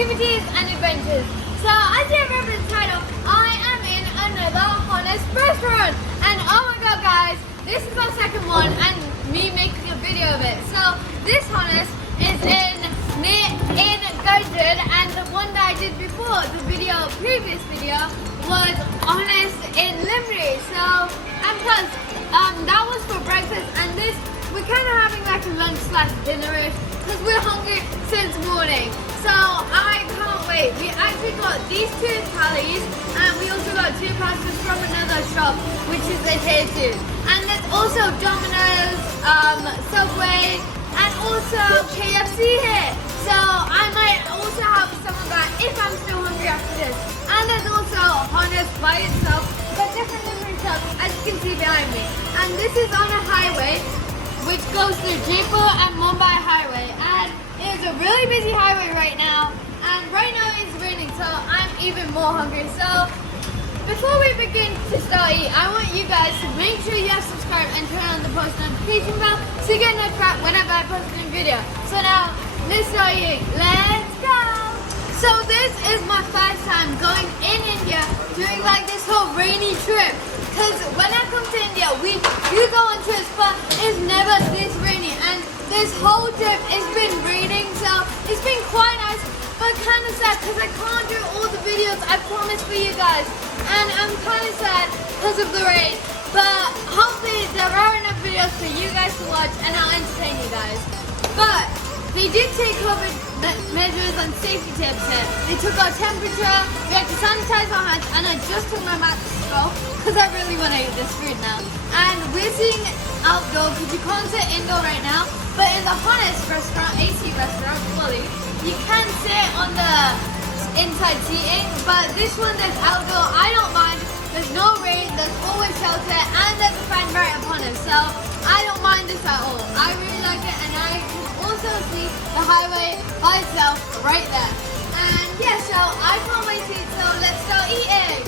activities and adventures. So as you remember the title, I am in another Honest restaurant. And oh my god guys, this is my second one and me making a video of it. So this Honest is in Karjan, and the one that I did before, the previous video, was Honest in Limerick. So and plus that was for breakfast, and this we're kind of having like a lunch / dinner-ish because we're hungry since morning. So I can't wait. We actually got these two tallies, and we also got two pastas from another shop, which is adhered to. And there's also Domino's, Subway, and also KFC here. So I might also have some of that if I'm still hungry after this. And there's also Honest by itself, but different livery trucks, as you can see behind me. And this is on a highway which goes through Jaipur and Mumbai highway, and it is a really busy highway right now, and right now it's raining, so I'm even more hungry. So before we begin to start eating, I want you guys to make sure you have subscribed and turn on the post notification bell so you get notified whenever I post a new video. So now let's start eating. Let's go! So this is my first time going in India doing like this whole rainy trip. Because when I come to India, you go on trips, but it's never this rainy. And this whole trip it's been raining, so it's been quite nice, but kind of sad because I can't do all the videos I promised for you guys. And I'm kind of sad because of the rain. But hopefully there are enough videos for you guys to watch, and I'll entertain you guys. But they did take COVID measures and safety tips here. They took our temperature, we had to sanitize our hands, and I just took my mask off because I really want to eat this food now. And we're sitting outdoor because you can't sit indoor right now. But in the Honest restaurant, AC restaurant, fully, you can sit on the inside seating. But this one, there's outdoor. I don't mind. There's no rain, there's always shelter, and there's a fan right upon us. So I don't mind this at all. I really like it, and I can also see the highway by itself right there. And yeah, so I can't wait to eat, so let's start eating.